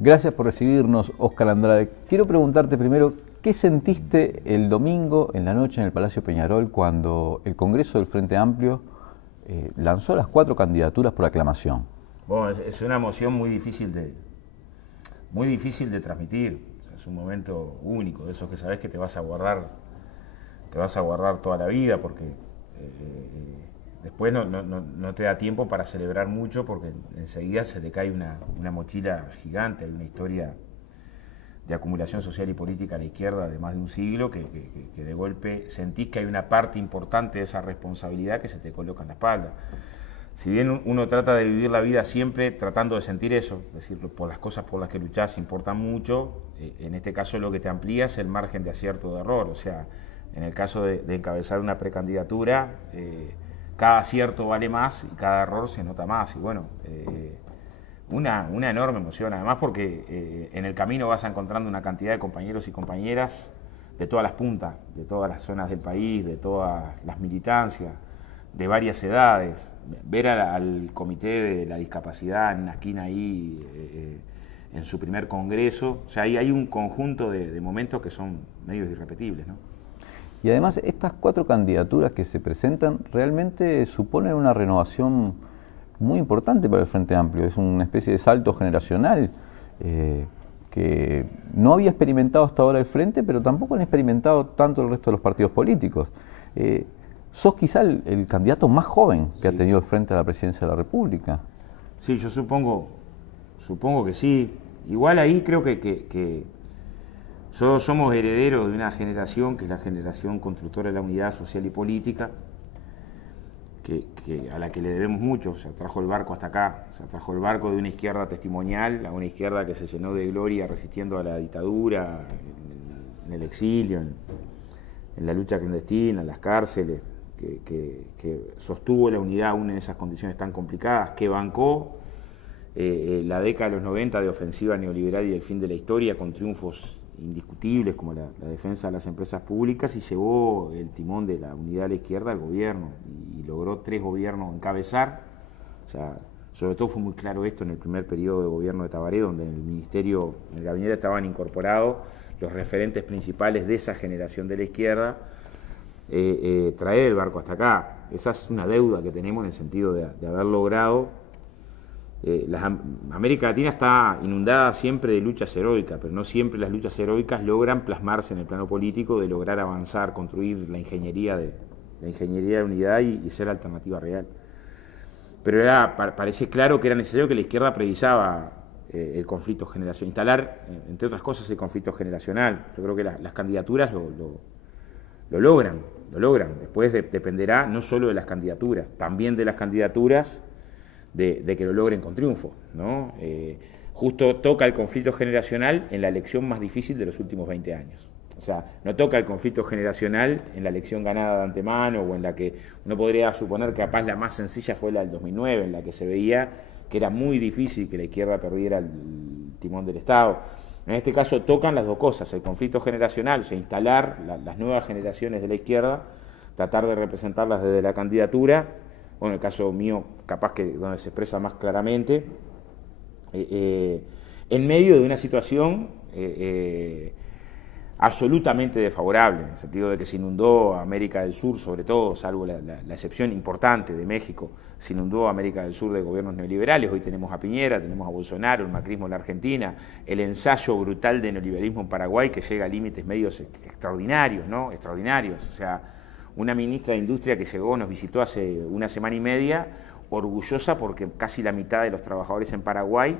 Gracias por recibirnos, Óscar Andrade. Quiero preguntarte primero, ¿qué sentiste el domingo en la noche en el Palacio Peñarol cuando el Congreso del Frente Amplio lanzó las 4 candidaturas por aclamación? Bueno, es una emoción muy difícil de transmitir. O sea, es un momento único, de esos que sabes que te vas a guardar toda la vida, porque después no te da tiempo para celebrar mucho, porque enseguida se te cae una mochila gigante. Hay una historia de acumulación social y política a la izquierda de más de un siglo que de golpe sentís que hay una parte importante de esa responsabilidad que se te coloca en la espalda. Si bien uno trata de vivir la vida siempre tratando de sentir eso, es decir, por las cosas por las que luchás importan mucho, en este caso lo que te amplía es el margen de acierto o de error. O sea, en el caso de encabezar una precandidatura, cada acierto vale más y cada error se nota más. Y bueno, una enorme emoción, además porque en el camino vas encontrando una cantidad de compañeros y compañeras de todas las puntas, de todas las zonas del país, de todas las militancias, de varias edades. Ver al Comité de la Discapacidad en una esquina ahí en su primer congreso, o sea, hay un conjunto de momentos que son medios irrepetibles, ¿no? Y además estas 4 candidaturas que se presentan realmente suponen una renovación muy importante para el Frente Amplio. Es una especie de salto generacional que no había experimentado hasta ahora el Frente, pero tampoco han experimentado tanto el resto de los partidos políticos. Sos quizá el candidato más joven que ha tenido el Frente a la presidencia de la República. Sí, yo supongo que sí. Igual ahí creo que somos herederos de una generación que es la generación constructora de la unidad social y política, a la que le debemos mucho. Se trajo el barco hasta acá, se trajo el barco de una izquierda testimonial a una izquierda que se llenó de gloria resistiendo a la dictadura, en el exilio, en la lucha clandestina, en las cárceles, que sostuvo la unidad aún en esas condiciones tan complicadas, que bancó la década de los 90 de ofensiva neoliberal y el fin de la historia con triunfos indiscutibles como la defensa de las empresas públicas, y llevó el timón de la unidad de la izquierda al gobierno y logró 3 gobiernos encabezar. O sea, sobre todo fue muy claro esto en el primer periodo de gobierno de Tabaré, donde en el ministerio, en el gabinete estaban incorporados los referentes principales de esa generación de la izquierda. Traer el barco hasta acá, esa es una deuda que tenemos en el sentido de haber logrado. América Latina está inundada siempre de luchas heroicas, pero no siempre las luchas heroicas logran plasmarse en el plano político, de lograr avanzar, construir la ingeniería de unidad y ser alternativa real. Pero parece claro que era necesario que la izquierda previsaba el conflicto generacional, instalar, entre otras cosas, el conflicto generacional. Yo creo que las candidaturas lo logran. Después dependerá no solo de las candidaturas, también de las candidaturas de que lo logren con triunfo, ¿no? Justo toca el conflicto generacional en la elección más difícil de los últimos 20 años. O sea, no toca el conflicto generacional en la elección ganada de antemano, o en la que uno podría suponer que capaz la más sencilla fue la del 2009, en la que se veía que era muy difícil que la izquierda perdiera el timón del Estado. En este caso tocan las dos cosas, el conflicto generacional, o sea, instalar las nuevas generaciones de la izquierda, tratar de representarlas desde la candidatura. Bueno, en el caso mío, capaz que donde se expresa más claramente, en medio de una situación absolutamente desfavorable, en el sentido de que se inundó América del Sur, sobre todo, salvo la excepción importante de México, se inundó América del Sur de gobiernos neoliberales. Hoy tenemos a Piñera, tenemos a Bolsonaro, el macrismo en la Argentina, el ensayo brutal de neoliberalismo en Paraguay que llega a límites medios extraordinarios, ¿no? Extraordinarios. O sea, una ministra de Industria que llegó, nos visitó hace una semana y media, orgullosa porque casi la mitad de los trabajadores en Paraguay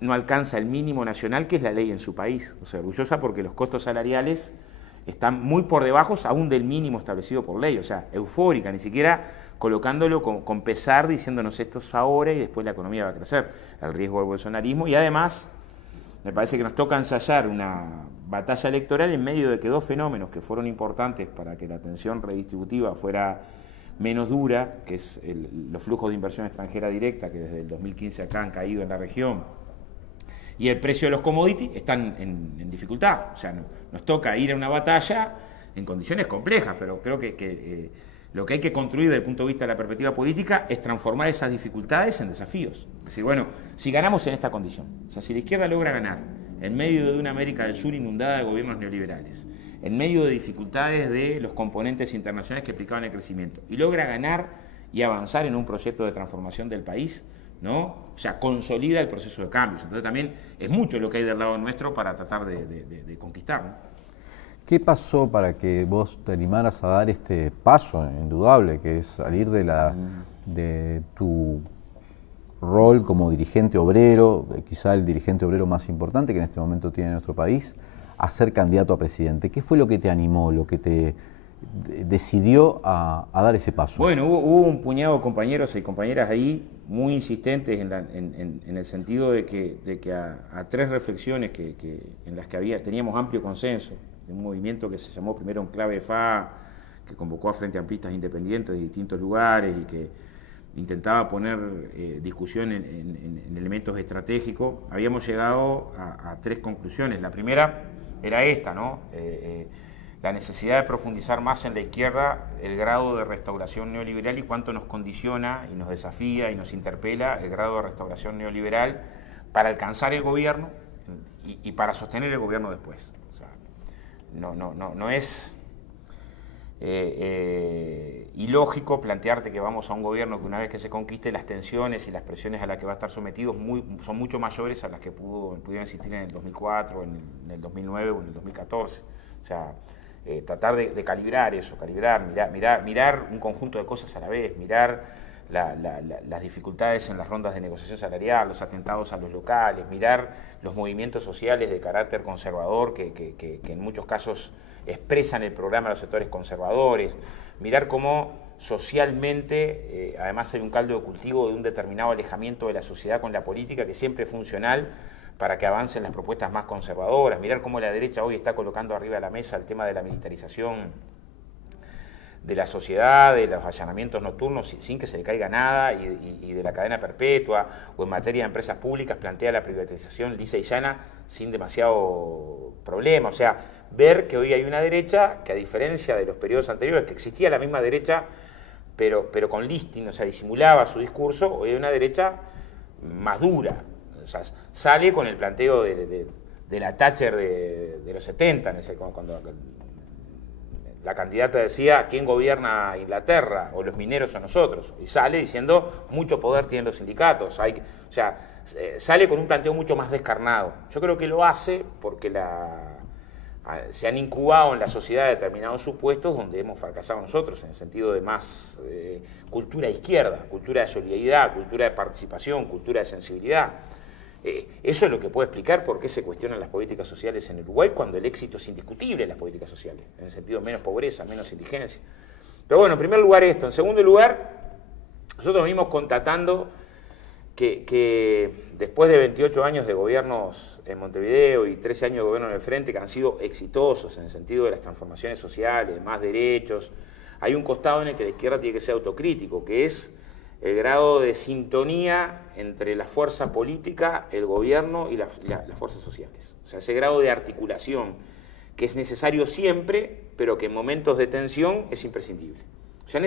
no alcanza el mínimo nacional, que es la ley en su país. O sea, orgullosa porque los costos salariales están muy por debajo aún del mínimo establecido por ley. O sea, eufórica, ni siquiera colocándolo con pesar, diciéndonos esto es ahora y después la economía va a crecer. El riesgo del bolsonarismo. Y además, me parece que nos toca ensayar una batalla electoral en medio de que 2 fenómenos que fueron importantes para que la tensión redistributiva fuera menos dura, que es los flujos de inversión extranjera directa, que desde el 2015 acá han caído en la región, y el precio de los commodities, están en dificultad. O sea, nos toca ir a una batalla en condiciones complejas, pero creo que Lo que hay que construir desde el punto de vista de la perspectiva política es transformar esas dificultades en desafíos. Es decir, bueno, si ganamos en esta condición, o sea, si la izquierda logra ganar en medio de una América del Sur inundada de gobiernos neoliberales, en medio de dificultades de los componentes internacionales que explicaban el crecimiento, y logra ganar y avanzar en un proyecto de transformación del país, ¿no? O sea, consolida el proceso de cambios. Entonces también es mucho lo que hay del lado nuestro para tratar de conquistar, ¿no? ¿Qué pasó para que vos te animaras a dar este paso indudable, que es salir de tu rol como dirigente obrero, quizá el dirigente obrero más importante que en este momento tiene nuestro país, a ser candidato a presidente? ¿Qué fue lo que te animó, lo que te decidió a dar ese paso? Bueno, hubo un puñado de compañeros y compañeras ahí muy insistentes en el sentido de que a tres reflexiones en las que teníamos amplio consenso, de un movimiento que se llamó primero Enclave FA, que convocó a Frente Amplistas Independientes de distintos lugares y que intentaba poner discusión en elementos estratégicos. Habíamos llegado a tres conclusiones. La primera era esta, ¿no? La necesidad de profundizar más en la izquierda el grado de restauración neoliberal y cuánto nos condiciona y nos desafía y nos interpela el grado de restauración neoliberal para alcanzar el gobierno y para sostener el gobierno después. O sea, no es ilógico plantearte que vamos a un gobierno que una vez que se conquiste las tensiones y las presiones a las que va a estar sometido son mucho mayores a las que pudieron existir en el 2004, en el 2009 o en el 2014. O sea, tratar de calibrar eso, mirar un conjunto de cosas a la vez, mirar las dificultades en las rondas de negociación salarial, los atentados a los locales, mirar los movimientos sociales de carácter conservador que en muchos casos expresan el programa de los sectores conservadores, mirar cómo socialmente además hay un caldo de cultivo de un determinado alejamiento de la sociedad con la política que siempre es funcional para que avancen las propuestas más conservadoras, mirar cómo la derecha hoy está colocando arriba de la mesa el tema de la militarización de la sociedad, de los allanamientos nocturnos sin que se le caiga nada y de la cadena perpetua, o en materia de empresas públicas plantea la privatización lisa y llana sin demasiado problema. O sea, ver que hoy hay una derecha que a diferencia de los periodos anteriores, que existía la misma derecha pero con listing, o sea, disimulaba su discurso, hoy hay una derecha más dura. O sea, sale con el planteo de la Thatcher de los 70, cuando la candidata decía ¿quién gobierna Inglaterra? O los mineros o nosotros. Y sale diciendo mucho poder tienen los sindicatos. O sea, sale con un planteo mucho más descarnado. Yo creo que lo hace porque se han incubado en la sociedad determinados supuestos donde hemos fracasado nosotros, en el sentido de más cultura izquierda, cultura de solidaridad, cultura de participación, cultura de sensibilidad. Eso es lo que puede explicar por qué se cuestionan las políticas sociales en Uruguay cuando el éxito es indiscutible en las políticas sociales, en el sentido de menos pobreza, menos indigencia. Pero bueno, en primer lugar esto. En segundo lugar, nosotros venimos constatando que después de 28 años de gobiernos en Montevideo y 13 años de gobierno en el Frente que han sido exitosos en el sentido de las transformaciones sociales, más derechos, hay un costado en el que la izquierda tiene que ser autocrítico, que es el grado de sintonía entre la fuerza política, el gobierno y las fuerzas sociales. O sea, ese grado de articulación que es necesario siempre, pero que en momentos de tensión es imprescindible. O sea,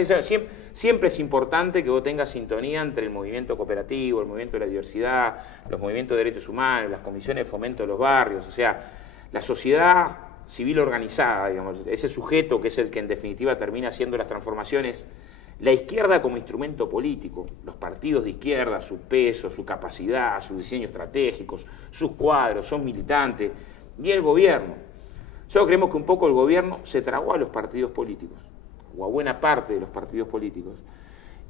siempre es importante que vos tengas sintonía entre el movimiento cooperativo, el movimiento de la diversidad, los movimientos de derechos humanos, las comisiones de fomento de los barrios, o sea, la sociedad civil organizada, digamos, ese sujeto que es el que en definitiva termina haciendo las transformaciones. La izquierda como instrumento político, los partidos de izquierda, su peso, su capacidad, sus diseños estratégicos, sus cuadros, son militantes, y el gobierno. Nosotros creemos que un poco el gobierno se tragó a los partidos políticos, o a buena parte de los partidos políticos.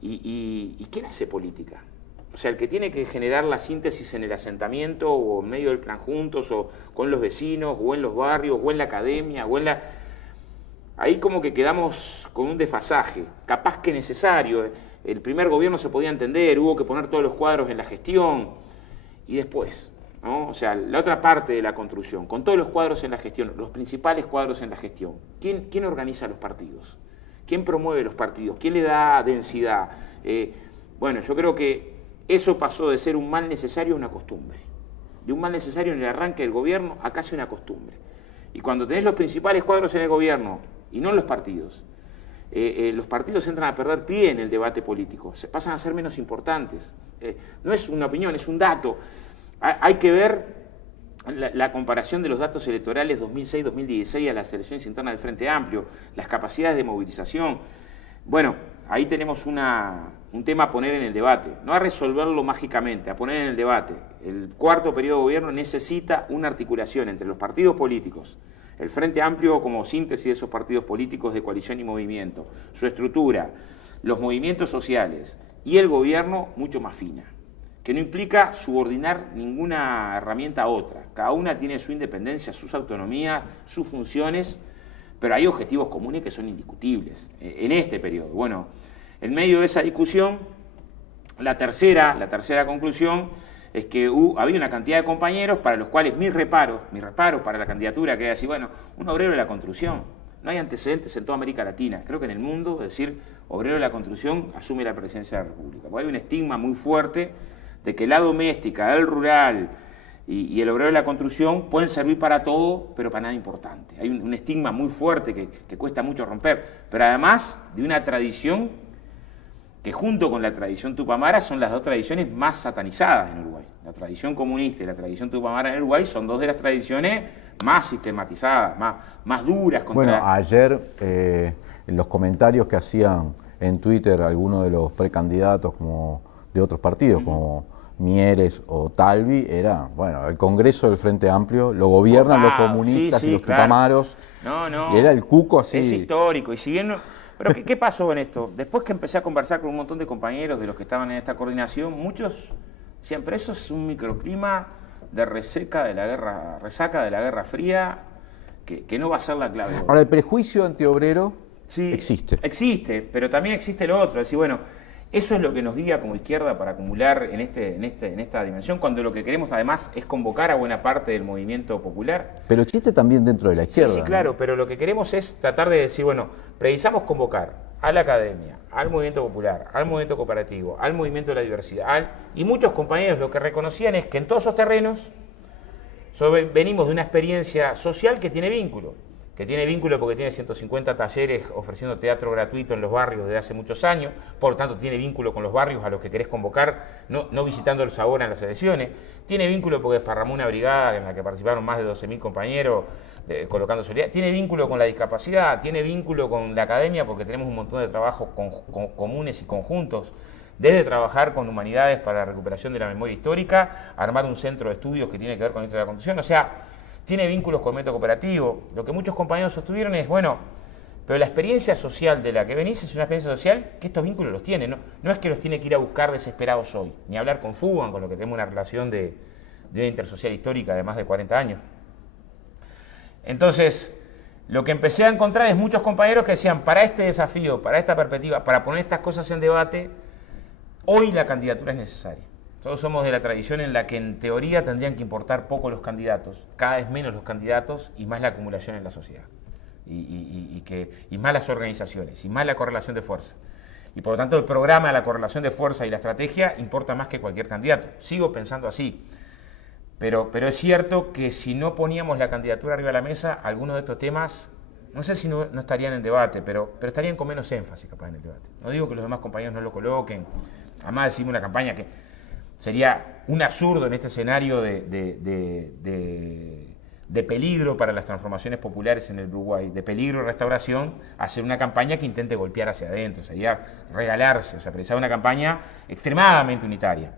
¿Y quién hace política? O sea, el que tiene que generar la síntesis en el asentamiento, o en medio del plan juntos, o con los vecinos, o en los barrios, o en la academia, o en la... Ahí como que quedamos con un desfasaje, capaz que necesario. El primer gobierno se podía entender, hubo que poner todos los cuadros en la gestión. Y después, ¿no? O sea, la otra parte de la construcción, con todos los cuadros en la gestión, los principales cuadros en la gestión. ¿Quién organiza los partidos? ¿Quién promueve los partidos? ¿Quién le da densidad? Bueno, yo creo que eso pasó de ser un mal necesario a una costumbre. De un mal necesario en el arranque del gobierno a casi una costumbre. Y cuando tenés los principales cuadros en el gobierno y no en los partidos, los partidos entran a perder pie en el debate político, se pasan a ser menos importantes. No es una opinión, es un dato. Hay que ver la comparación de los datos electorales 2006-2016 a las elecciones internas del Frente Amplio, las capacidades de movilización. Bueno, ahí tenemos un tema a poner en el debate, no a resolverlo mágicamente, a poner en el debate. El cuarto periodo de gobierno necesita una articulación entre los partidos políticos, el Frente Amplio como síntesis de esos partidos políticos de coalición y movimiento, su estructura, los movimientos sociales y el gobierno mucho más fina, que no implica subordinar ninguna herramienta a otra. Cada una tiene su independencia, sus autonomías, sus funciones, pero hay objetivos comunes que son indiscutibles en este periodo. Bueno, en medio de esa discusión, la tercera conclusión es que había una cantidad de compañeros para los cuales mi reparo para la candidatura, que era decir, bueno, un obrero de la construcción. No hay antecedentes en toda América Latina, creo que en el mundo, decir obrero de la construcción asume la presidencia de la República. Porque hay un estigma muy fuerte de que la doméstica, el rural y el obrero de la construcción pueden servir para todo, pero para nada importante. Hay un estigma muy fuerte que cuesta mucho romper, pero además de una tradición que junto con la tradición tupamara son las dos tradiciones más satanizadas en Uruguay. La tradición comunista y la tradición tupamara en Uruguay son dos de las tradiciones más sistematizadas, más duras. Bueno, ayer en los comentarios que hacían en Twitter algunos de los precandidatos como de otros partidos, como Mieres o Talvi, era, bueno, el Congreso del Frente Amplio, lo gobiernan los comunistas y los tupamaros. No. Era el cuco así. Es histórico, y si bien no... Pero ¿qué pasó con esto? Después que empecé a conversar con un montón de compañeros de los que estaban en esta coordinación, muchos decían, pero eso es un microclima de resaca de la Guerra Fría, que no va a ser la clave. Ahora, el prejuicio antiobrero existe. Existe, pero también existe lo otro, es decir, bueno, eso es lo que nos guía como izquierda para acumular en esta dimensión, cuando lo que queremos además es convocar a buena parte del movimiento popular. Pero existe también dentro de la izquierda. Sí, claro, ¿no? Pero lo que queremos es tratar de decir, bueno, precisamos convocar a la academia, al movimiento popular, al movimiento cooperativo, al movimiento de la diversidad, y muchos compañeros lo que reconocían es que en todos esos terrenos venimos de una experiencia social que tiene vínculo porque tiene 150 talleres ofreciendo teatro gratuito en los barrios desde hace muchos años, por lo tanto tiene vínculo con los barrios a los que querés convocar, no visitándolos ahora en las elecciones, tiene vínculo porque desparramó una brigada en la que participaron más de 12.000 compañeros colocando solidaridad, tiene vínculo con la discapacidad, tiene vínculo con la academia porque tenemos un montón de trabajos comunes y conjuntos, desde trabajar con humanidades para la recuperación de la memoria histórica, armar un centro de estudios que tiene que ver con la historia de la Constitución, o sea, tiene vínculos con el método cooperativo. Lo que muchos compañeros sostuvieron es, bueno, pero la experiencia social de la que venís es una experiencia social que estos vínculos los tiene, no es que los tiene que ir a buscar desesperados hoy, ni hablar con Fugan, con lo que tenemos una relación de una intersocial histórica de más de 40 años. Entonces, lo que empecé a encontrar es muchos compañeros que decían, para este desafío, para esta perspectiva, para poner estas cosas en debate, hoy la candidatura es necesaria. Todos somos de la tradición en la que en teoría tendrían que importar poco los candidatos, cada vez menos los candidatos y más la acumulación en la sociedad, y más las organizaciones, y más la correlación de fuerza. Y por lo tanto el programa, la correlación de fuerza y la estrategia importa más que cualquier candidato. Sigo pensando así, pero es cierto que si no poníamos la candidatura arriba de la mesa, algunos de estos temas, no sé si no estarían en debate, pero estarían con menos énfasis capaz en el debate. No digo que los demás compañeros no lo coloquen, además decimos una campaña que sería un absurdo en este escenario de peligro para las transformaciones populares en el Uruguay, de peligro de restauración, hacer una campaña que intente golpear hacia adentro, sería regalarse, o sea, precisar una campaña extremadamente unitaria.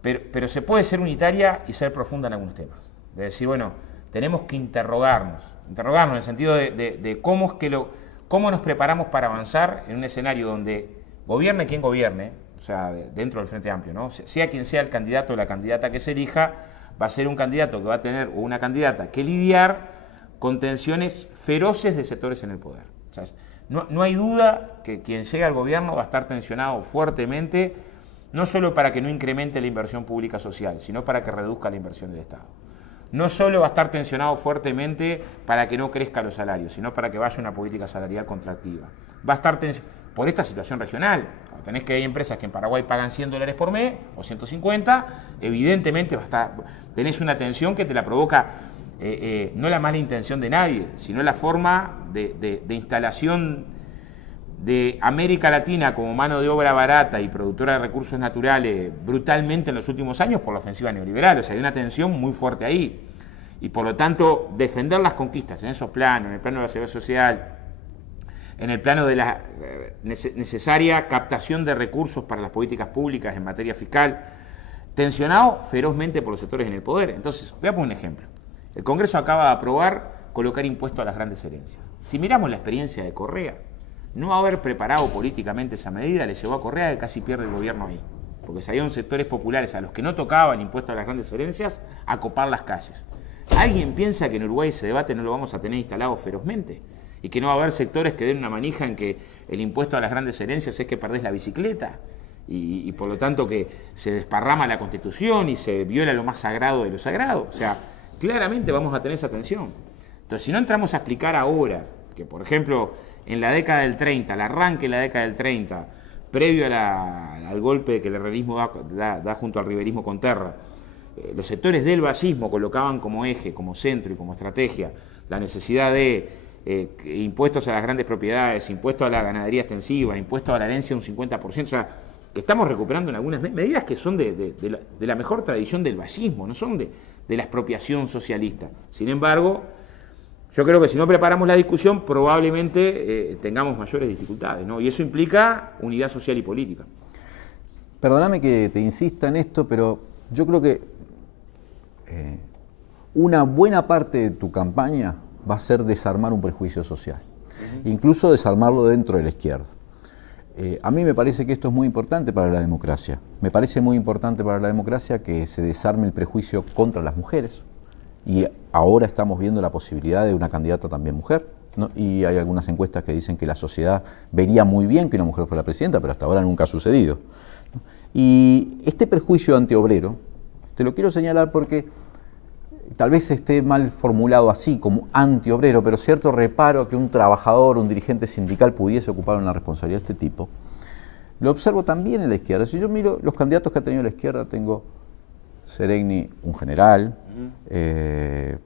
Pero se puede ser unitaria y ser profunda en algunos temas. De decir, bueno, tenemos que interrogarnos en el sentido de cómo nos preparamos para avanzar en un escenario donde gobierne quien gobierne, o sea, dentro del Frente Amplio, ¿no? Sea quien sea el candidato o la candidata que se elija, va a ser un candidato que va a tener, o una candidata, que lidiar con tensiones feroces de sectores en el poder. O sea, no hay duda que quien llegue al gobierno va a estar tensionado fuertemente, no solo para que no incremente la inversión pública social, sino para que reduzca la inversión del Estado. No solo va a estar tensionado fuertemente para que no crezcan los salarios, sino para que vaya una política salarial contractiva. Va a estar tensionado por esta situación regional. Tenés que hay empresas que en Paraguay pagan $100 por mes o 150, evidentemente tenés una tensión que te la provoca no la mala intención de nadie, sino la forma de instalación de América Latina como mano de obra barata y productora de recursos naturales brutalmente en los últimos años por la ofensiva neoliberal. O sea, hay una tensión muy fuerte ahí. Y por lo tanto, defender las conquistas en esos planos, en el plano de la seguridad social, en el plano de la necesaria captación de recursos para las políticas públicas en materia fiscal, tensionado ferozmente por los sectores en el poder. Entonces, voy a poner un ejemplo. El Congreso acaba de aprobar colocar impuestos a las grandes herencias. Si miramos la experiencia de Correa, no haber preparado políticamente esa medida le llevó a Correa que casi pierde el gobierno ahí. Porque salieron sectores populares a los que no tocaban impuestos a las grandes herencias a copar las calles. ¿Alguien piensa que en Uruguay ese debate no lo vamos a tener instalado ferozmente? Y que no va a haber sectores que den una manija en que el impuesto a las grandes herencias es que perdés la bicicleta y por lo tanto que se desparrama la Constitución y se viola lo más sagrado de lo sagrado. O sea, claramente vamos a tener esa tensión. Entonces, si no entramos a explicar ahora que, por ejemplo, en la década del 30, el arranque en la década del 30, previo al golpe que el herrerismo da junto al riverismo con Terra, los sectores del vallismo colocaban como eje, como centro y como estrategia la necesidad de impuestos a las grandes propiedades, impuestos a la ganadería extensiva, impuestos a la herencia un 50%, o sea, que estamos recuperando en algunas medidas que son de la mejor tradición del vallismo, no son de la expropiación socialista. Sin embargo, yo creo que si no preparamos la discusión, probablemente tengamos mayores dificultades, ¿no? Y eso implica unidad social y política. Perdóname que te insista en esto, pero yo creo que una buena parte de tu campaña va a ser desarmar un prejuicio social, incluso desarmarlo dentro de la izquierda. A mí me parece que esto es muy importante para la democracia. Me parece muy importante para la democracia que se desarme el prejuicio contra las mujeres. Y ahora estamos viendo la posibilidad de una candidata también mujer, ¿no? Y hay algunas encuestas que dicen que la sociedad vería muy bien que una mujer fuera presidenta, pero hasta ahora nunca ha sucedido, ¿no? Y este prejuicio antiobrero, te lo quiero señalar porque tal vez esté mal formulado así, como antiobrero, pero cierto reparo a que un trabajador, un dirigente sindical pudiese ocupar una responsabilidad de este tipo, lo observo también en la izquierda. Si yo miro los candidatos que ha tenido la izquierda, tengo Seregni, un general, en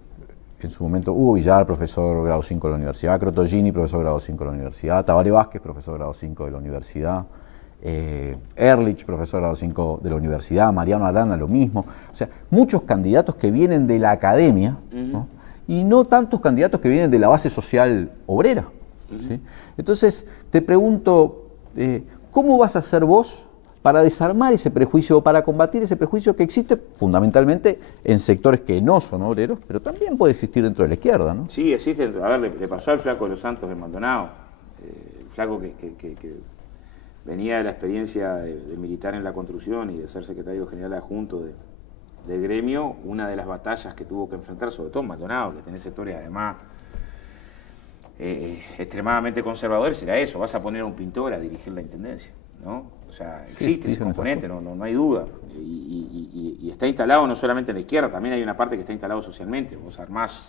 su momento Hugo Villar, profesor grado 5 de la universidad, Crotogini, profesor grado 5 de la universidad, Tabaré Vázquez, profesor grado 5 de la universidad, Ehrlich, profesor grado 5 de la universidad, Mariano Arana, lo mismo. O sea, muchos candidatos que vienen de la academia, ¿no? Y no tantos candidatos que vienen de la base social obrera, ¿sí? Entonces, te pregunto, ¿cómo vas a hacer vos para desarmar ese prejuicio, para combatir ese prejuicio que existe fundamentalmente en sectores que no son obreros, pero también puede existir dentro de la izquierda, ¿no? Sí, existe. A ver, le pasó al flaco de los Santos de Maldonado, el flaco que venía de la experiencia de militar en la construcción y de ser secretario general adjunto del gremio. Una de las batallas que tuvo que enfrentar, sobre todo en Maldonado, que tenés sectores además extremadamente conservadores, era eso: vas a poner a un pintor a dirigir la intendencia, ¿no? O sea, existe ese componente, no hay duda. Y está instalado no solamente en la izquierda, también hay una parte que está instalado socialmente. Vos armás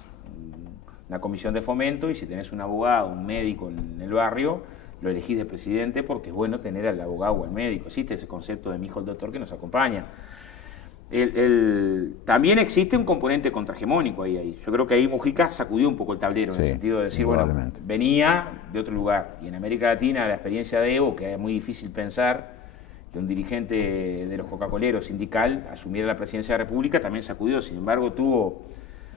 una comisión de fomento y si tenés un abogado, un médico en el barrio, lo elegís de presidente porque es bueno tener al abogado o al médico. Existe ese concepto de mi hijo el doctor que nos acompaña. También existe un componente contrahegemónico ahí. Yo creo que ahí Mujica sacudió un poco el tablero, en el sentido de decir, bueno, venía de otro lugar. Y en América Latina la experiencia de Evo, que es muy difícil pensar que un dirigente de los Coca-Coleros sindical asumiera la presidencia de la República, también sacudió. Sin embargo, tuvo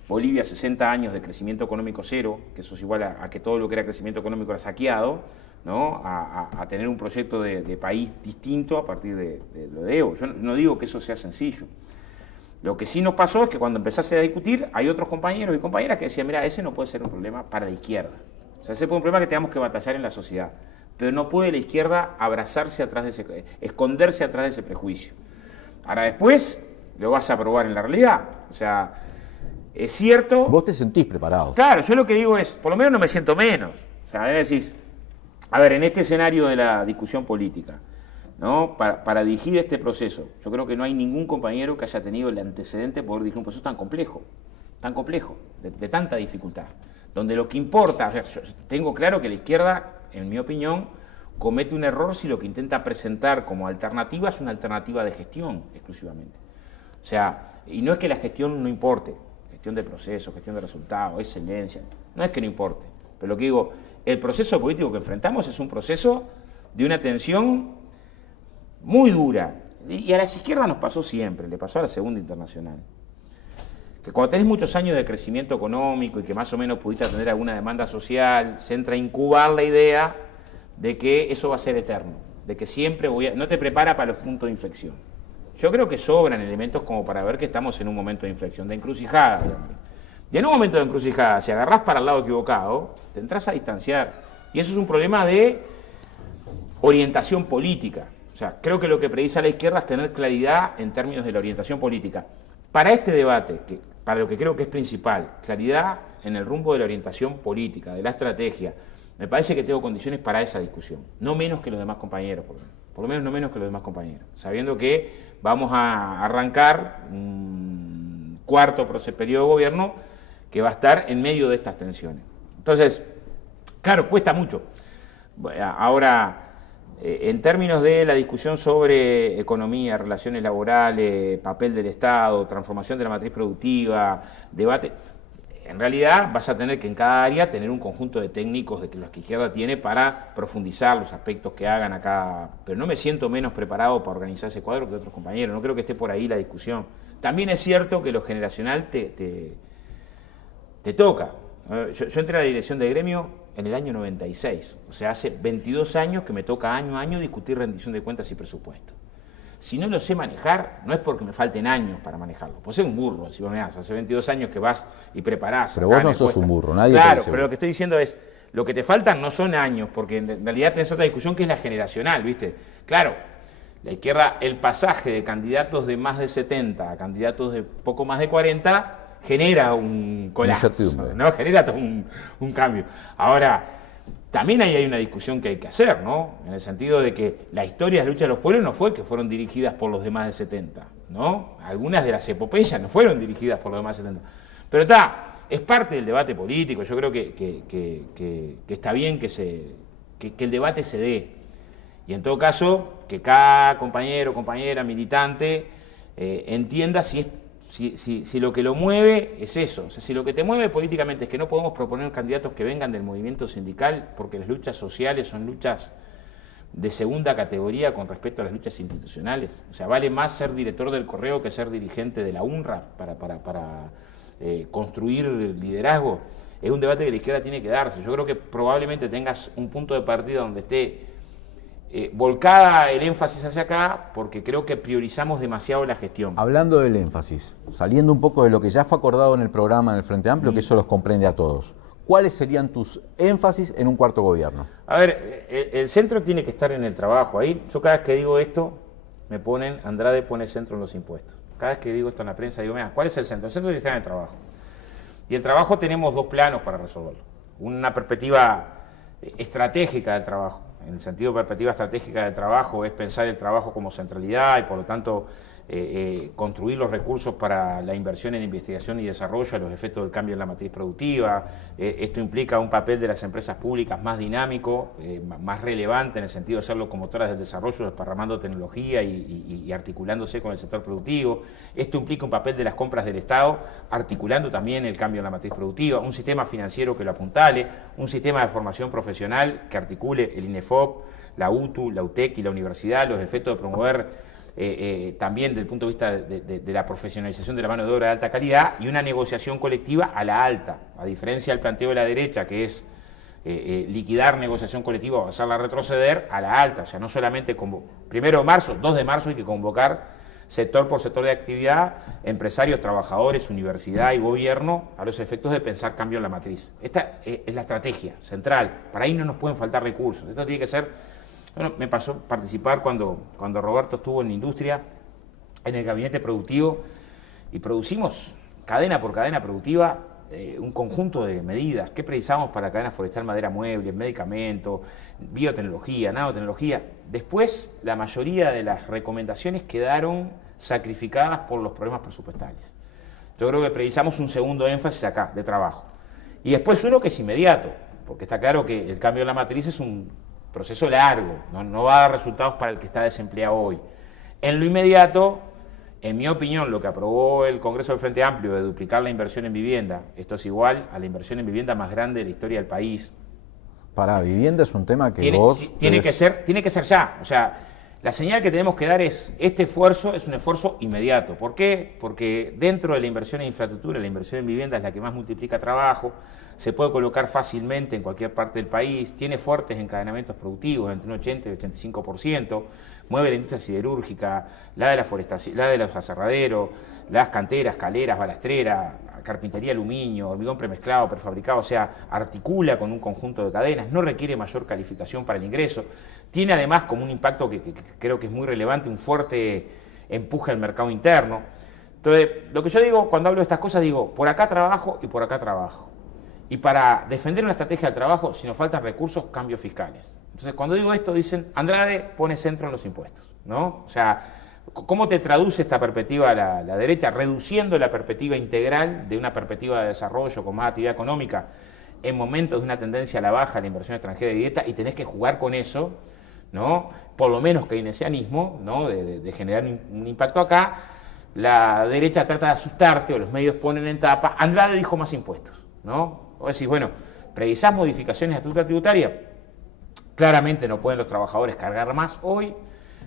Bolivia 60 años de crecimiento económico cero, que eso es igual a que todo lo que era crecimiento económico era saqueado, ¿no? A tener un proyecto de país distinto a partir de lo de Evo. Yo no digo que eso sea sencillo. Lo que sí nos pasó es que cuando empezase a discutir, hay otros compañeros y compañeras que decían, mira, ese no puede ser un problema para la izquierda. O sea, ese puede ser un problema que tengamos que batallar en la sociedad. Pero no puede la izquierda abrazarse atrás de ese, esconderse atrás de ese prejuicio. Ahora después lo vas a probar en la realidad. O sea, es cierto... Vos te sentís preparado. Claro, yo lo que digo es, por lo menos no me siento menos. O sea, me decís, a ver, en este escenario de la discusión política, ¿no? Para dirigir este proceso, yo creo que no hay ningún compañero que haya tenido el antecedente de poder dirigir un proceso tan complejo, de tanta dificultad, donde lo que importa, o sea, yo tengo claro que la izquierda, en mi opinión, comete un error si lo que intenta presentar como alternativa es una alternativa de gestión exclusivamente. O sea, y no es que la gestión no importe, gestión de procesos, gestión de resultados, excelencia, no es que no importe, pero lo que digo, el proceso político que enfrentamos es un proceso de una tensión muy dura. Y a las izquierdas nos pasó siempre, le pasó a la Segunda Internacional. Que cuando tenés muchos años de crecimiento económico y que más o menos pudiste tener alguna demanda social, se entra a incubar la idea de que eso va a ser eterno, de que siempre no te prepara para los puntos de inflexión. Yo creo que sobran elementos como para ver que estamos en un momento de inflexión, de encrucijada, digamos. Y en un momento de encrucijada, si agarrás para el lado equivocado, te entras a distanciar. Y eso es un problema de orientación política. O sea, creo que lo que precisa la izquierda es tener claridad en términos de la orientación política. Para este debate, para lo que creo que es principal, claridad en el rumbo de la orientación política, de la estrategia, me parece que tengo condiciones para esa discusión. No menos que los demás compañeros, por lo menos no menos que los demás compañeros. Sabiendo que vamos a arrancar un cuarto periodo de gobierno que va a estar en medio de estas tensiones. Entonces, claro, cuesta mucho. Ahora, en términos de la discusión sobre economía, relaciones laborales, papel del Estado, transformación de la matriz productiva, debate, en realidad vas a tener que en cada área tener un conjunto de técnicos de que la izquierda tiene para profundizar los aspectos que hagan acá, pero no me siento menos preparado para organizar ese cuadro que otros compañeros, no creo que esté por ahí la discusión. También es cierto que lo generacional te toca. Yo entré a la dirección de gremio en el año 96, o sea, hace 22 años que me toca año a año discutir rendición de cuentas y presupuesto. Si no lo sé manejar, no es porque me falten años para manejarlo. Pues soy un burro, si vos me das, hace 22 años que vas y preparás. Pero vos no sos un burro, nadie Claro, te dice pero lo que estoy diciendo es, lo que te faltan no son años, porque en realidad tenés otra discusión que es la generacional, ¿viste? Claro, la izquierda, el pasaje de candidatos de más de 70 a candidatos de poco más de 40 genera un colapso, ¿no? Genera todo un cambio. Ahora, también ahí hay una discusión que hay que hacer, ¿no? En el sentido de que la historia de la lucha de los pueblos no fue que fueron dirigidas por los demás de 70, ¿no? Algunas de las epopeyas no fueron dirigidas por los demás de 70. Pero es parte del debate político, yo creo que está bien que el debate se dé. Y en todo caso, que cada compañero, compañera, militante entienda si lo que lo mueve es eso. O sea, si lo que te mueve políticamente es que no podemos proponer candidatos que vengan del movimiento sindical porque las luchas sociales son luchas de segunda categoría con respecto a las luchas institucionales. O sea, vale más ser director del Correo que ser dirigente de la UNRWA para construir liderazgo. Es un debate que la izquierda tiene que darse. Yo creo que probablemente tengas un punto de partida donde esté volcada el énfasis hacia acá, porque creo que priorizamos demasiado la gestión. Hablando del énfasis, saliendo un poco de lo que ya fue acordado en el programa en el Frente Amplio, que eso los comprende a todos, ¿cuáles serían tus énfasis en un cuarto gobierno? A ver, el centro tiene que estar en el trabajo. Ahí, yo cada vez que digo esto, me ponen, Andrade pone centro en los impuestos. Cada vez que digo esto en la prensa, digo, mira, ¿cuál es el centro? El centro tiene que estar en el trabajo. Y el trabajo tenemos dos planos para resolverlo. Una perspectiva estratégica del trabajo. En el sentido de perspectiva estratégica del trabajo es pensar el trabajo como centralidad y por lo tanto construir los recursos para la inversión en investigación y desarrollo a los efectos del cambio en la matriz productiva. Esto implica un papel de las empresas públicas más dinámico, más relevante en el sentido de ser locomotoras del desarrollo, desparramando tecnología y articulándose con el sector productivo. Esto implica un papel de las compras del Estado, articulando también el cambio en la matriz productiva, un sistema financiero que lo apuntale, un sistema de formación profesional que articule el INEFOP, la UTU, la UTEC y la universidad, los efectos de promover también desde el punto de vista de la profesionalización de la mano de obra de alta calidad y una negociación colectiva a la alta, a diferencia del planteo de la derecha que es liquidar negociación colectiva o hacerla retroceder, a la alta, o sea, no solamente como 1 de marzo, 2 de marzo hay que convocar sector por sector de actividad, empresarios, trabajadores, universidad y gobierno a los efectos de pensar cambio en la matriz. Esta es la estrategia central, para ahí no nos pueden faltar recursos, esto tiene que ser. Bueno, me pasó participar cuando Roberto estuvo en la industria, en el gabinete productivo, y producimos cadena por cadena productiva un conjunto de medidas. ¿Qué precisamos para la cadena forestal, madera, muebles, medicamentos, biotecnología, nanotecnología? Después, la mayoría de las recomendaciones quedaron sacrificadas por los problemas presupuestales. Yo creo que precisamos un segundo énfasis acá, de trabajo. Y después uno que es inmediato, porque está claro que el cambio de la matriz es un proceso largo, no va a dar resultados para el que está desempleado hoy. En lo inmediato, en mi opinión, lo que aprobó el Congreso del Frente Amplio de duplicar la inversión en vivienda, esto es igual a la inversión en vivienda más grande de la historia del país, Para vivienda es un tema que tiene que ser ya. O sea, la señal que tenemos que dar es, este esfuerzo es un esfuerzo inmediato. ¿Por qué? Porque dentro de la inversión en infraestructura, la inversión en vivienda es la que más multiplica trabajo, se puede colocar fácilmente en cualquier parte del país, tiene fuertes encadenamientos productivos, entre un 80 y 85%, mueve la industria siderúrgica, la de la forestación, la de los aserraderos, las canteras, caleras, balastreras, carpintería, aluminio, hormigón premezclado, prefabricado, o sea, articula con un conjunto de cadenas, no requiere mayor calificación para el ingreso, tiene además como un impacto que creo que es muy relevante, un fuerte empuje al mercado interno. Entonces, lo que yo digo cuando hablo de estas cosas, digo, por acá trabajo y por acá trabajo. Y para defender una estrategia de trabajo, si nos faltan recursos, cambios fiscales. Entonces, cuando digo esto, dicen, Andrade pone centro en los impuestos, ¿no? O sea, ¿cómo te traduce esta perspectiva la derecha? Reduciendo la perspectiva integral de una perspectiva de desarrollo con más actividad económica en momentos de una tendencia a la baja de la inversión extranjera directa, y tenés que jugar con eso, ¿no? Por lo menos keynesianismo, ¿no? De generar un impacto acá. La derecha trata de asustarte, o los medios ponen en tapa, Andrade dijo más impuestos, ¿no? O decís, bueno, ¿previsás modificaciones a la estructura tributaria? Claramente no pueden los trabajadores cargar más hoy,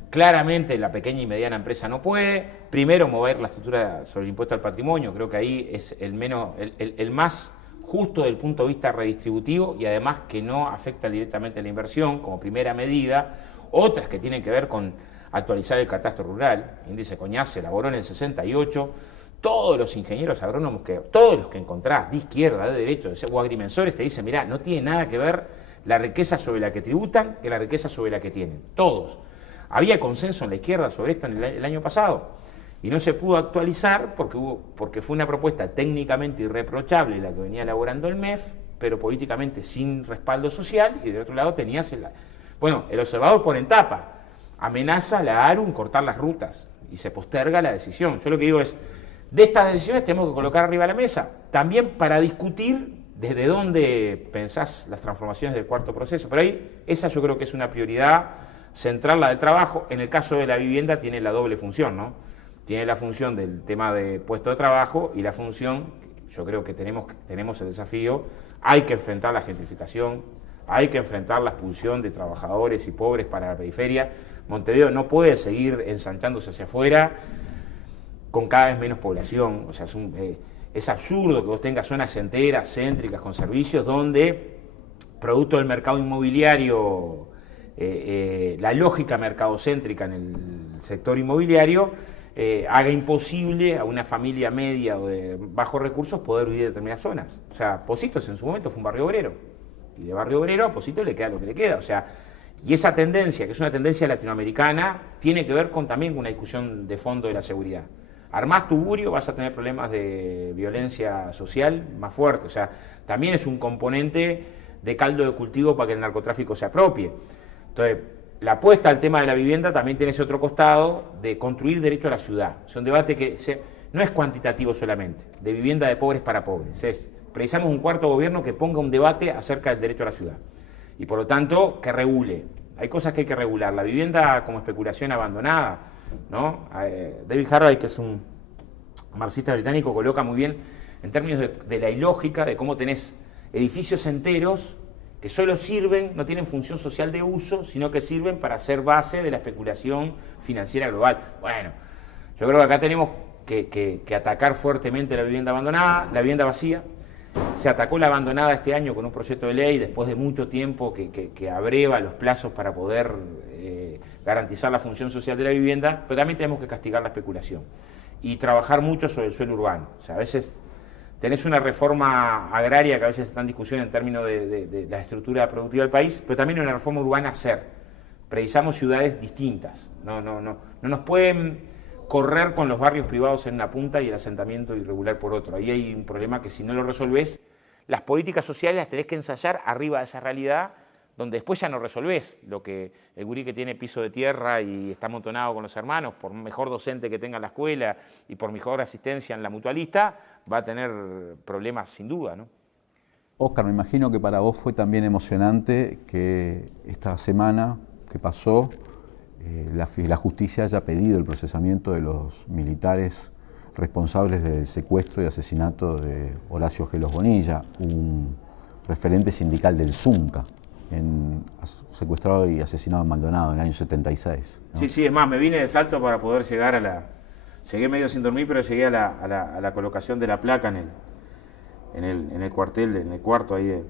claramente la pequeña y mediana empresa no puede. Primero, mover la estructura sobre el impuesto al patrimonio, creo que ahí es el más justo desde el punto de vista redistributivo y además que no afecta directamente a la inversión como primera medida. Otras que tienen que ver con actualizar el catastro rural, índice CONIAS se elaboró en el 68, todos los ingenieros agrónomos, todos los que encontrás, de izquierda, de derecha, o agrimensores, te dicen, mirá, no tiene nada que ver la riqueza sobre la que tributan que la riqueza sobre la que tienen. Todos. Había consenso en la izquierda sobre esto en el año pasado y no se pudo actualizar porque fue una propuesta técnicamente irreprochable la que venía elaborando el MEF, pero políticamente sin respaldo social, y del otro lado tenías el observador pone en tapa, amenaza a la ARU en cortar las rutas y se posterga la decisión. Yo lo que digo es, de estas decisiones tenemos que colocar arriba de la mesa, también para discutir desde dónde pensás las transformaciones del cuarto proceso. Pero ahí, esa yo creo que es una prioridad central, la del trabajo. En el caso de la vivienda tiene la doble función, ¿no? Tiene la función del tema de puesto de trabajo y la función, yo creo que tenemos el desafío, hay que enfrentar la gentrificación, hay que enfrentar la expulsión de trabajadores y pobres para la periferia. Montevideo no puede seguir ensanchándose hacia afuera con cada vez menos población. O sea, es absurdo que vos tengas zonas enteras, céntricas, con servicios, donde, producto del mercado inmobiliario, la lógica mercadocéntrica en el sector inmobiliario, haga imposible a una familia media o de bajos recursos poder vivir en determinadas zonas. O sea, Pocitos en su momento fue un barrio obrero, y de barrio obrero a Pocitos le queda lo que le queda. O sea, y esa tendencia, que es una tendencia latinoamericana, tiene que ver también con una discusión de fondo de la seguridad. Armás tu burio, vas a tener problemas de violencia social más fuertes. O sea, también es un componente de caldo de cultivo para que el narcotráfico se apropie. Entonces, la apuesta al tema de la vivienda también tiene ese otro costado de construir derecho a la ciudad. Es un debate que no es cuantitativo solamente, de vivienda de pobres para pobres. Precisamos un cuarto gobierno que ponga un debate acerca del derecho a la ciudad. Y por lo tanto, que regule. Hay cosas que hay que regular. La vivienda como especulación abandonada, ¿no? David Harvey, que es un marxista británico, coloca muy bien en términos de la ilógica de cómo tenés edificios enteros que solo sirven, no tienen función social de uso, sino que sirven para ser base de la especulación financiera global. Bueno, yo creo que acá tenemos que atacar fuertemente la vivienda abandonada, la vivienda vacía. Se atacó la abandonada este año con un proyecto de ley después de mucho tiempo que abreva los plazos para poder garantizar la función social de la vivienda, pero también tenemos que castigar la especulación y trabajar mucho sobre el suelo urbano. O sea, a veces tenés una reforma agraria que a veces está en discusión en términos de la estructura productiva del país, pero también una reforma urbana a hacer. Precisamos ciudades distintas. No nos pueden correr con los barrios privados en una punta y el asentamiento irregular por otro. Ahí hay un problema que si no lo resolvés, las políticas sociales las tenés que ensayar arriba de esa realidad, donde después ya no resolvés lo que el gurí que tiene piso de tierra y está amontonado con los hermanos, por mejor docente que tenga en la escuela y por mejor asistencia en la mutualista, va a tener problemas sin duda, ¿no? Óscar, me imagino que para vos fue también emocionante que esta semana que pasó la justicia haya pedido el procesamiento de los militares responsables del secuestro y asesinato de Horacio Gelos Bonilla, un referente sindical del Zunca. secuestrado y asesinado en Maldonado en el año 76. ¿no? Sí, sí, es más, me vine de Salto para poder llegar llegué medio sin dormir, pero llegué a la colocación de la placa en el cuartel, en el cuarto ahí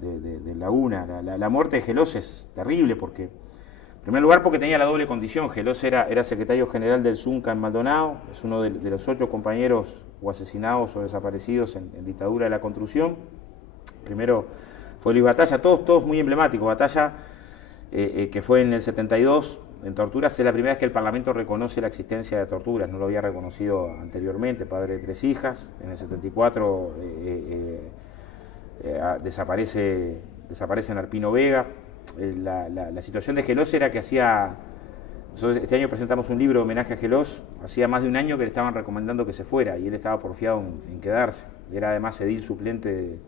de Laguna. La muerte de Gelós es terrible porque, en primer lugar, porque tenía la doble condición. Gelós era secretario general del Zunca en Maldonado, es uno de los 8 compañeros o asesinados o desaparecidos en dictadura de la Construcción. Primero fue Luis Batalla, todos muy emblemáticos. Batalla, que fue en el 72, en torturas, es la primera vez que el Parlamento reconoce la existencia de torturas, no lo había reconocido anteriormente, padre de 3 hijas. En el 74 desaparece Arpino Vega. La situación de Gelós era que nosotros este año presentamos un libro de homenaje a Gelós, hacía más de un año que le estaban recomendando que se fuera y él estaba porfiado en quedarse. Era además edil suplente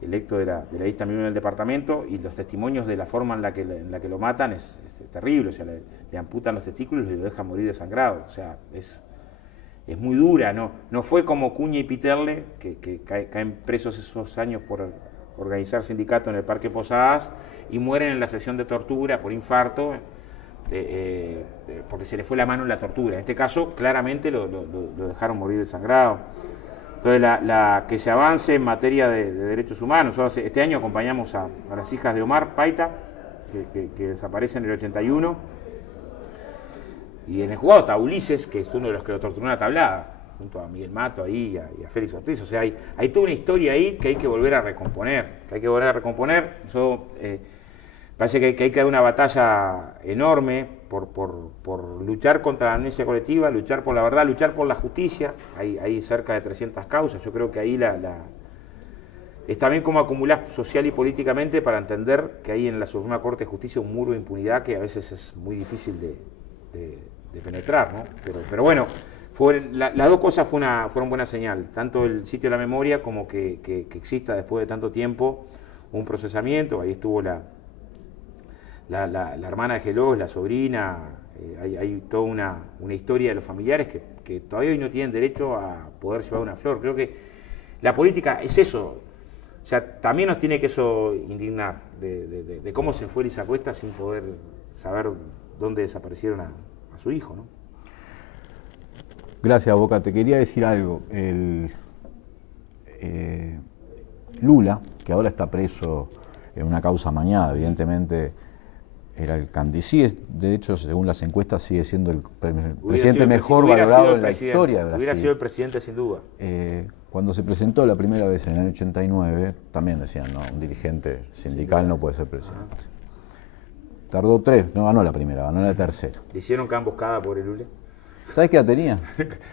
electo de la lista en el departamento, y los testimonios de la forma en la que lo matan es terrible. O sea, le amputan los testículos y lo dejan morir desangrado. O sea, es muy dura. No fue como Cuña y Piterle, que caen presos esos años por organizar sindicato en el Parque Posadas y mueren en la sesión de tortura por infarto, porque se le fue la mano en la tortura. En este caso, claramente lo dejaron morir desangrado. Entonces, que se avance en materia de derechos humanos. Nosotros este año acompañamos a las hijas de Omar Paita, que desaparecen en el 81, y en el juzgado está Ulises, que es uno de los que lo torturó en la tablada, junto a Miguel Mato ahí y a Félix Ortiz. O sea, hay toda una historia ahí que hay que volver a recomponer. Parece que hay que dar una batalla enorme por luchar contra la amnesia colectiva, luchar por la verdad, luchar por la justicia. Hay cerca de 300 causas. Yo creo que ahí es también como acumular social y políticamente para entender que hay en la Suprema Corte de Justicia un muro de impunidad que a veces es muy difícil de penetrar, ¿no? Pero bueno, las dos cosas fueron buena señal, tanto el sitio de la memoria como que exista después de tanto tiempo un procesamiento. Ahí estuvo la hermana de Gelós, la sobrina. Hay toda una historia de los familiares que todavía hoy no tienen derecho a poder llevar una flor. Creo que la política es eso. O sea, también nos tiene que eso indignar, de cómo se fue Elisa Cuesta sin poder saber dónde desaparecieron a su hijo, ¿no? Gracias, Boca. Te quería decir algo. Lula, que ahora está preso en una causa amañada, evidentemente era el candidato, de hecho, según las encuestas, sigue siendo el presidente mejor valorado en la historia de Brasil. Hubiera sido el presidente sin duda. Cuando se presentó la primera vez en el año 89, también decían, no, un dirigente sindical no puede ser presidente. Tardó 3, no ganó la primera, ganó la tercera. ¿Le hicieron cada emboscada por el Lula? ¿Sabes qué edad tenía?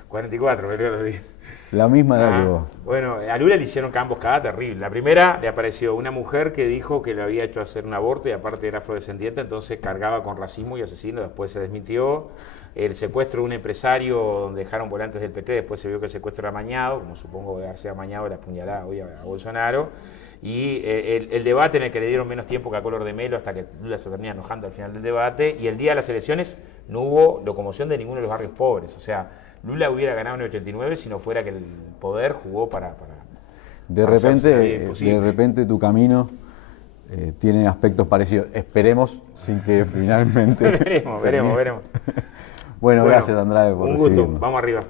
44, me lo dije. La misma edad que vos. Bueno, a Lula le hicieron cada emboscada terrible. La primera le apareció una mujer que dijo que le había hecho hacer un aborto y aparte era afrodescendiente, entonces cargaba con racismo y asesino, después se desmintió. El secuestro de un empresario donde dejaron volantes del PT, después se vio que el secuestro era amañado, como supongo que haberse amañado la puñalada hoy a Bolsonaro. Y el debate en el que le dieron menos tiempo que a Color de Melo hasta que Lula se termina enojando al final del debate, y el día de las elecciones no hubo locomoción de ninguno de los barrios pobres. O sea, Lula hubiera ganado en el 89 si no fuera que el poder jugó para de repente tu camino tiene aspectos parecidos. Esperemos sin que finalmente... veremos. Bueno, gracias, Andrade, por un gusto, recibirnos. vamos arriba.